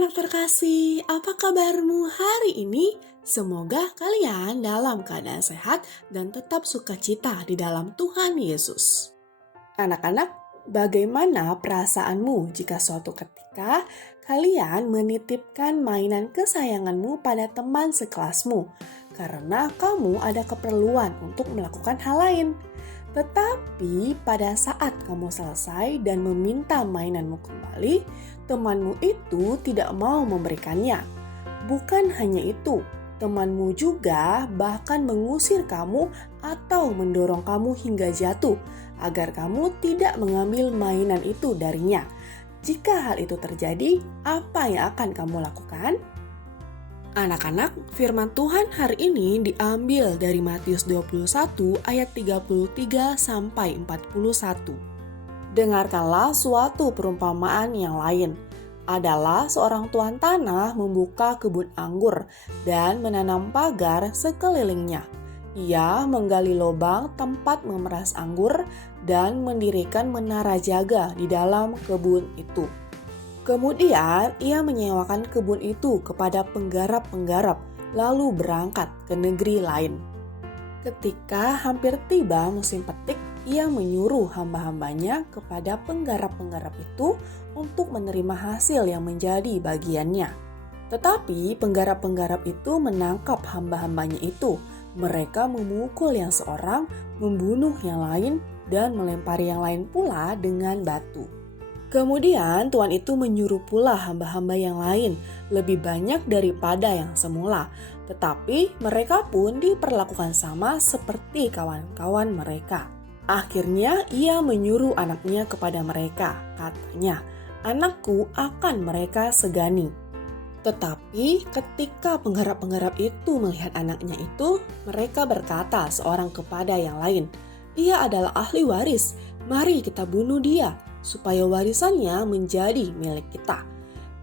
anak terkasih, apa kabarmu hari ini? Semoga kalian dalam keadaan sehat dan tetap sukacita di dalam Tuhan Yesus. Anak-anak, bagaimana perasaanmu jika suatu ketika kalian menitipkan mainan kesayanganmu pada teman sekelasmu karena kamu ada keperluan untuk melakukan hal lain? Tetapi pada saat kamu selesai dan meminta mainanmu kembali, temanmu itu tidak mau memberikannya. Bukan hanya itu, temanmu juga bahkan mengusir kamu atau mendorong kamu hingga jatuh agar kamu tidak mengambil mainan itu darinya. Jika hal itu terjadi, apa yang akan kamu lakukan? Anak-anak, firman Tuhan hari ini diambil dari Matius 21 ayat 33 sampai 41. Dengarkanlah suatu perumpamaan yang lain. Adalah seorang tuan tanah membuka kebun anggur dan menanam pagar sekelilingnya. Ia menggali lubang tempat memeras anggur dan mendirikan menara jaga di dalam kebun itu. Kemudian ia menyewakan kebun itu kepada penggarap-penggarap, lalu berangkat ke negeri lain. Ketika hampir tiba musim petik, ia menyuruh hamba-hambanya kepada penggarap-penggarap itu untuk menerima hasil yang menjadi bagiannya. Tetapi penggarap-penggarap itu menangkap hamba-hambanya itu. Mereka memukul yang seorang, membunuh yang lain, dan melempari yang lain pula dengan batu. Kemudian Tuhan itu menyuruh pula hamba-hamba yang lain lebih banyak daripada yang semula. Tetapi mereka pun diperlakukan sama seperti kawan-kawan mereka. Akhirnya ia menyuruh anaknya kepada mereka. Katanya, "Anakku akan mereka segani." Tetapi ketika penggarap-penggarap itu melihat anaknya itu, mereka berkata seorang kepada yang lain, "Ia adalah ahli waris, mari kita bunuh dia, supaya warisannya menjadi milik kita."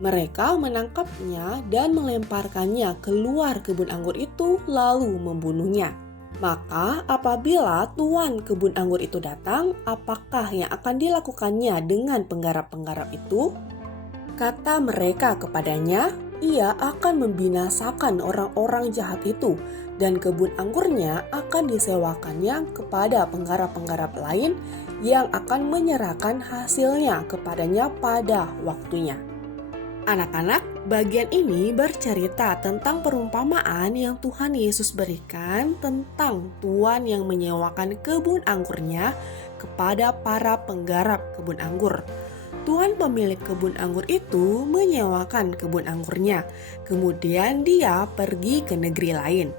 Mereka menangkapnya dan melemparkannya keluar kebun anggur itu lalu membunuhnya. Maka apabila tuan kebun anggur itu datang, apakah yang akan dilakukannya dengan penggarap-penggarap itu? Kata mereka kepadanya, ia akan membinasakan orang-orang jahat itu dan kebun anggurnya akan disewakannya kepada penggarap-penggarap lain yang akan menyerahkan hasilnya kepadanya pada waktunya. Anak-anak, bagian ini bercerita tentang perumpamaan yang Tuhan Yesus berikan tentang tuan yang menyewakan kebun anggurnya kepada para penggarap kebun anggur. Tuan pemilik kebun anggur itu menyewakan kebun anggurnya, kemudian dia pergi ke negeri lain.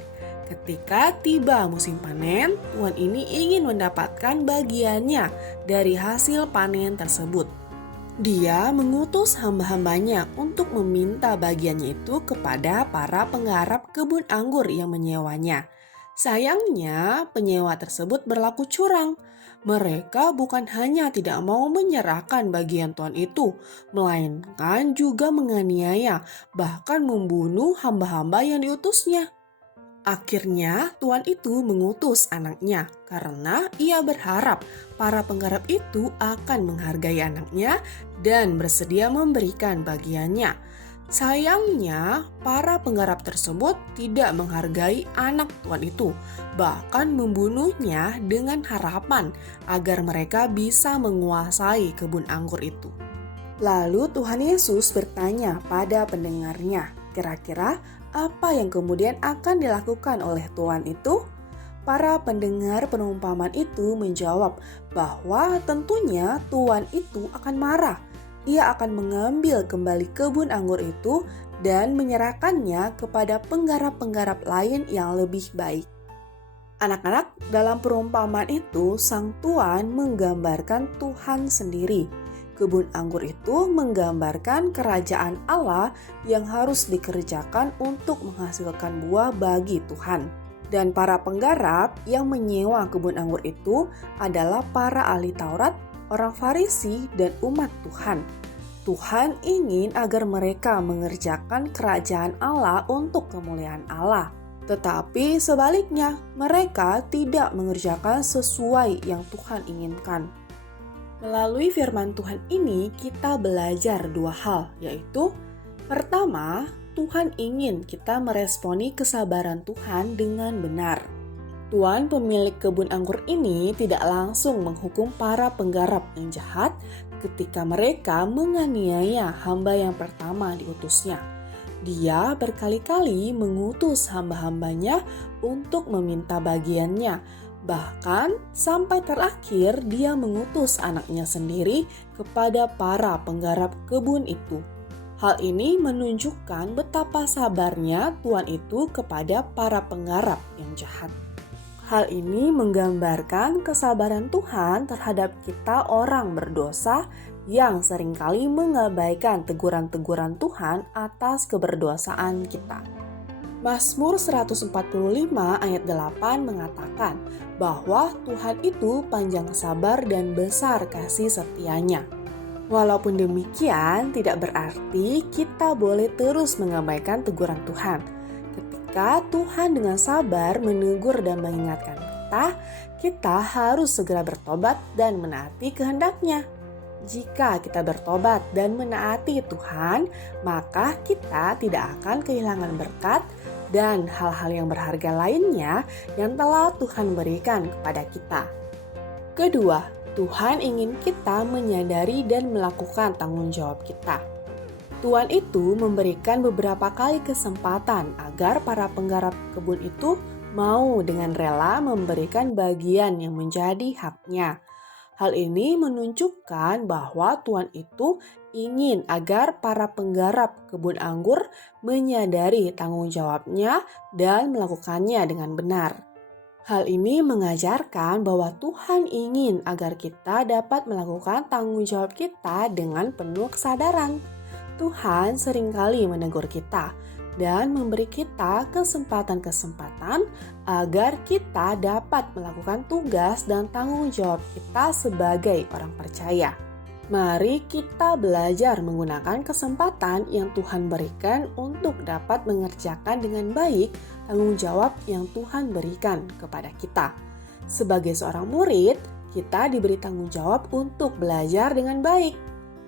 Ketika tiba musim panen, tuan ini ingin mendapatkan bagiannya dari hasil panen tersebut. Dia mengutus hamba-hambanya untuk meminta bagiannya itu kepada para penggarap kebun anggur yang menyewanya. Sayangnya, penyewa tersebut berlaku curang. Mereka bukan hanya tidak mau menyerahkan bagian tuan itu, melainkan juga menganiaya, bahkan membunuh hamba-hamba yang diutusnya. Akhirnya tuan itu mengutus anaknya karena ia berharap para penggarap itu akan menghargai anaknya dan bersedia memberikan bagiannya. Sayangnya para penggarap tersebut tidak menghargai anak tuan itu, bahkan membunuhnya dengan harapan agar mereka bisa menguasai kebun anggur itu. Lalu Tuhan Yesus bertanya pada pendengarnya, kira-kira apa yang kemudian akan dilakukan oleh tuan itu? Para pendengar perumpamaan itu menjawab bahwa tentunya tuan itu akan marah. Ia akan mengambil kembali kebun anggur itu dan menyerahkannya kepada penggarap-penggarap lain yang lebih baik. Anak-anak, dalam perumpamaan itu sang tuan menggambarkan Tuhan sendiri. Kebun anggur itu menggambarkan kerajaan Allah yang harus dikerjakan untuk menghasilkan buah bagi Tuhan. Dan para penggarap yang menyewa kebun anggur itu adalah para ahli Taurat, orang Farisi, dan umat Tuhan. Tuhan ingin agar mereka mengerjakan kerajaan Allah untuk kemuliaan Allah. Tetapi sebaliknya, mereka tidak mengerjakan sesuai yang Tuhan inginkan. Melalui firman Tuhan ini kita belajar dua hal, yaitu Pertama, Tuhan ingin kita meresponi kesabaran Tuhan dengan benar. Tuan pemilik kebun anggur ini tidak langsung menghukum para penggarap yang jahat ketika mereka menganiaya hamba yang pertama diutusnya. Dia berkali-kali mengutus hamba-hambanya untuk meminta bagiannya. Bahkan sampai terakhir dia mengutus anaknya sendiri kepada para penggarap kebun itu. Hal ini menunjukkan betapa sabarnya Tuhan itu kepada para penggarap yang jahat. Hal ini menggambarkan kesabaran Tuhan terhadap kita orang berdosa yang seringkali mengabaikan teguran-teguran Tuhan atas keberdosaan kita. Mazmur 145 ayat 8 mengatakan bahwa Tuhan itu panjang sabar dan besar kasih setianya. Walaupun demikian, tidak berarti kita boleh terus mengabaikan teguran Tuhan. Ketika Tuhan dengan sabar menegur dan mengingatkan kita harus segera bertobat dan menaati kehendak-Nya. Jika kita bertobat dan menaati Tuhan, maka kita tidak akan kehilangan berkat dan hal-hal yang berharga lainnya yang telah Tuhan berikan kepada kita. Kedua, Tuhan ingin kita menyadari dan melakukan tanggung jawab kita. Tuhan itu memberikan beberapa kali kesempatan agar para penggarap kebun itu mau dengan rela memberikan bagian yang menjadi haknya. Hal ini menunjukkan bahwa Tuhan itu ingin agar para penggarap kebun anggur menyadari tanggung jawabnya dan melakukannya dengan benar. Hal ini mengajarkan bahwa Tuhan ingin agar kita dapat melakukan tanggung jawab kita dengan penuh kesadaran. Tuhan seringkali menegur kita dan memberi kita kesempatan-kesempatan agar kita dapat melakukan tugas dan tanggung jawab kita sebagai orang percaya. Mari kita belajar menggunakan kesempatan yang Tuhan berikan untuk dapat mengerjakan dengan baik tanggung jawab yang Tuhan berikan kepada kita. Sebagai seorang murid, kita diberi tanggung jawab untuk belajar dengan baik.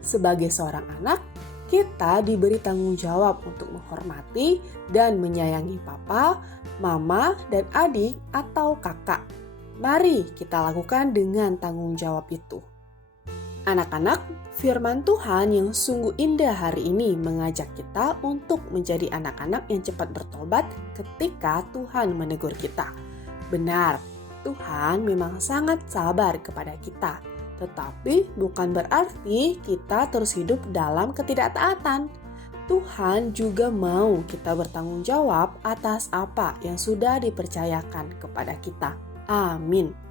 Sebagai seorang anak, kita diberi tanggung jawab untuk menghormati dan menyayangi papa, mama, dan adik atau kakak. Mari kita lakukan dengan tanggung jawab itu. Anak-anak, firman Tuhan yang sungguh indah hari ini mengajak kita untuk menjadi anak-anak yang cepat bertobat ketika Tuhan menegur kita. Benar, Tuhan memang sangat sabar kepada kita. Tetapi bukan berarti kita terus hidup dalam ketidaktaatan. Tuhan juga mau kita bertanggung jawab atas apa yang sudah dipercayakan kepada kita. Amin.